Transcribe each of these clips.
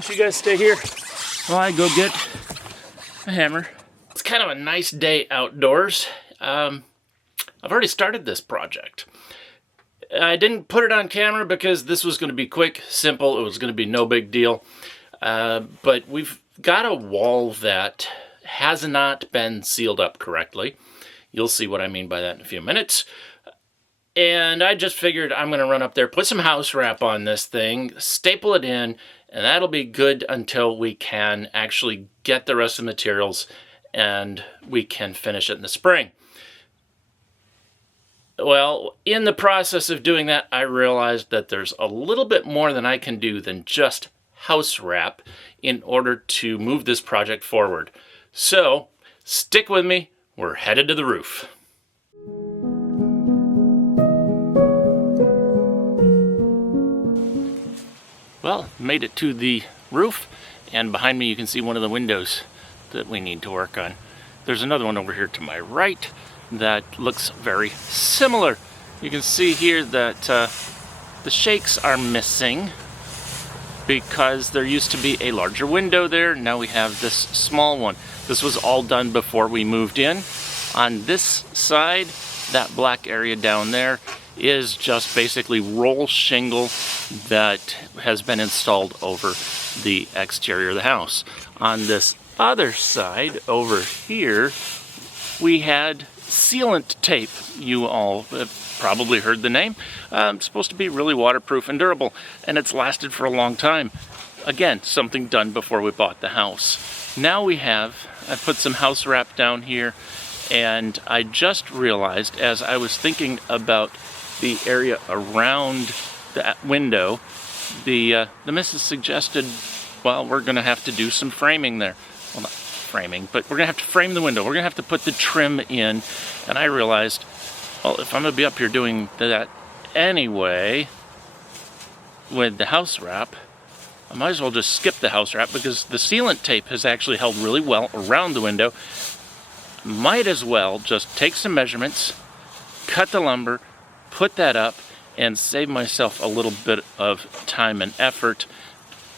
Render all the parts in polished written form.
don't you guys stay here while I go get a hammer. It's kind of a nice day outdoors. I've already started this project. I didn't put it on camera because this was going to be quick, simple. It was going to be no big deal. But we've got a wall that has not been sealed up correctly. You'll see what I mean by that in a few minutes. And I just figured I'm going to run up there, put some house wrap on this thing, staple it in, and that'll be good until we can actually get the rest of the materials and we can finish it in the spring. Well, in the process of doing that, I realized that there's a little bit more than I can do than just house wrap in order to move this project forward. So, stick with me. We're headed to the roof. Well, made it to the roof, and behind me you can see one of the windows that we need to work on. There's another one over here to my right that looks very similar. You can see here that the shakes are missing because there used to be a larger window there. Now we have this small one. This was all done before we moved in. On this side, that black area down there is just basically roll shingle that has been installed over the exterior of the house. On this other side over here, we had sealant tape. You all have probably heard the name. It's supposed to be really waterproof and durable, and it's lasted for a long time. Again, something done before we bought the house. Now I put some house wrap down here, and I just realized as I was thinking about the area around that window, the missus suggested, well, we're going to have to do some framing there. Well, not framing, but we're going to have to frame the window. We're going to have to put the trim in. And I realized, well, if I'm going to be up here doing that anyway with the house wrap, I might as well just skip the house wrap because the sealant tape has actually held really well around the window. Might as well just take some measurements, cut the lumber, put that up, and save myself a little bit of time and effort.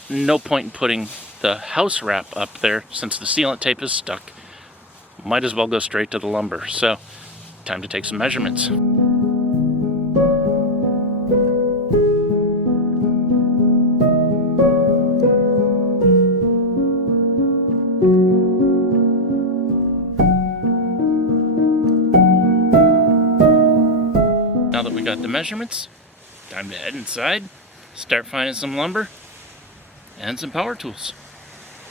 No point in putting the house wrap up there since the sealant tape is stuck. Might as well go straight to the lumber. So, time to take some measurements. Now that we got the measurements, time to head inside, start finding some lumber and some power tools.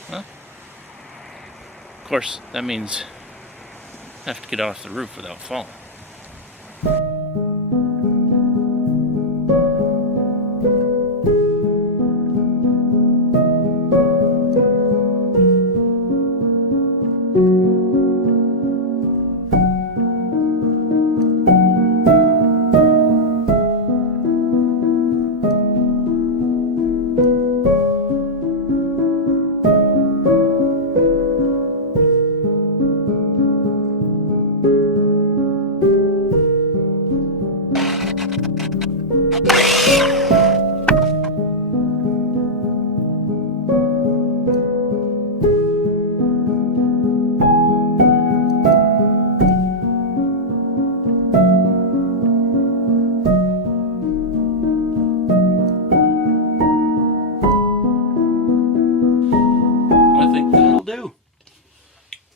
Well, of course, that means I have to get off the roof without falling.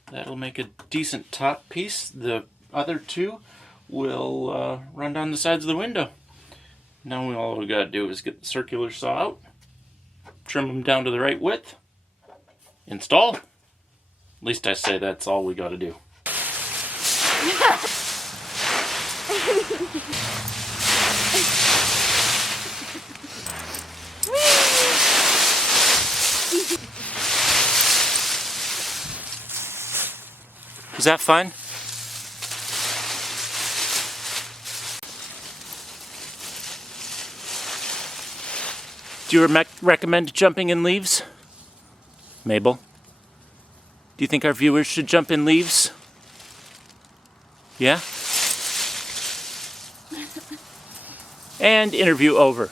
That'll make a decent top piece. The other two will run down the sides of the window. Now all we gotta do is get the circular saw out, trim them down to the right width, install. At least I say that's all we gotta do. Was that fun? Do you recommend jumping in leaves? Mabel? Do you think our viewers should jump in leaves? Yeah? And interview over.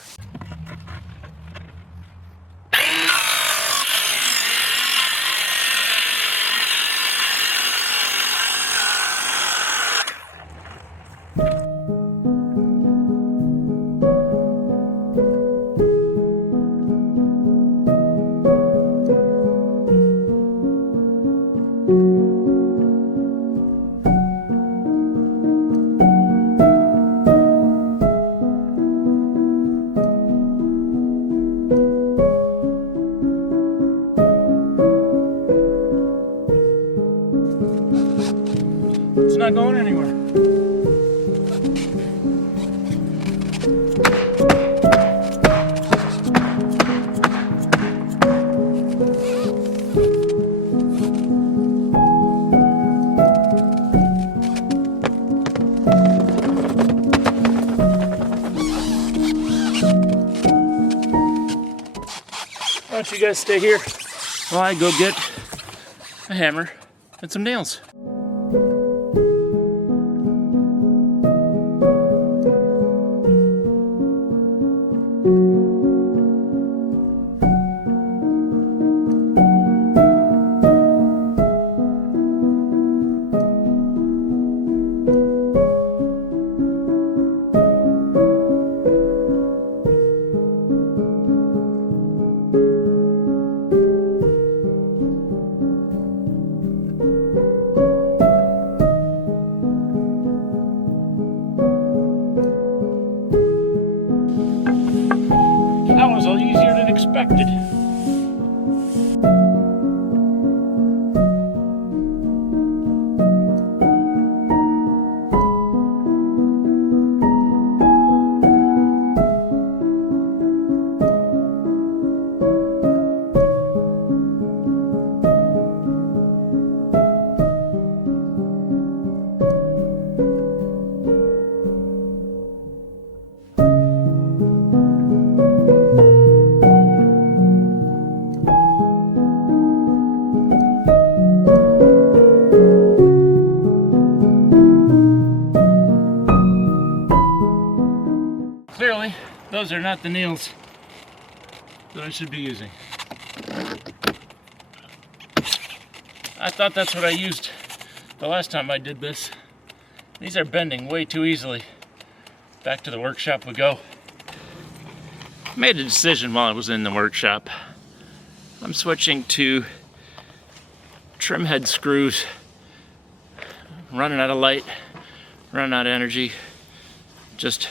It's not going anywhere. Why don't you guys stay here while I go get a hammer and some nails. That was a little easier than expected. Clearly, those are not the nails that I should be using. I thought that's what I used the last time I did this. These are bending way too easily. Back to the workshop we go. Made a decision while I was in the workshop. I'm switching to trim head screws. Running out of light, running out of energy. Just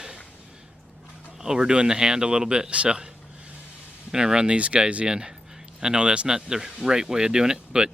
overdoing the hand a little bit, so I'm gonna run these guys in. I know that's not the right way of doing it, but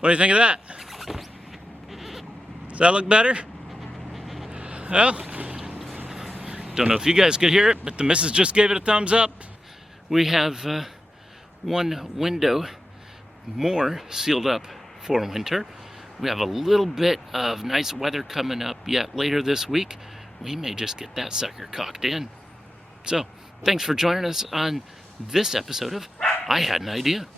what do you think of that? Does that look better? Well, don't know if you guys could hear it, but the missus just gave it a thumbs up. We have one window more sealed up for winter. We have a little bit of nice weather coming up yet later this week. We may just get that sucker cocked in. So, thanks for joining us on this episode of I Had an Idea.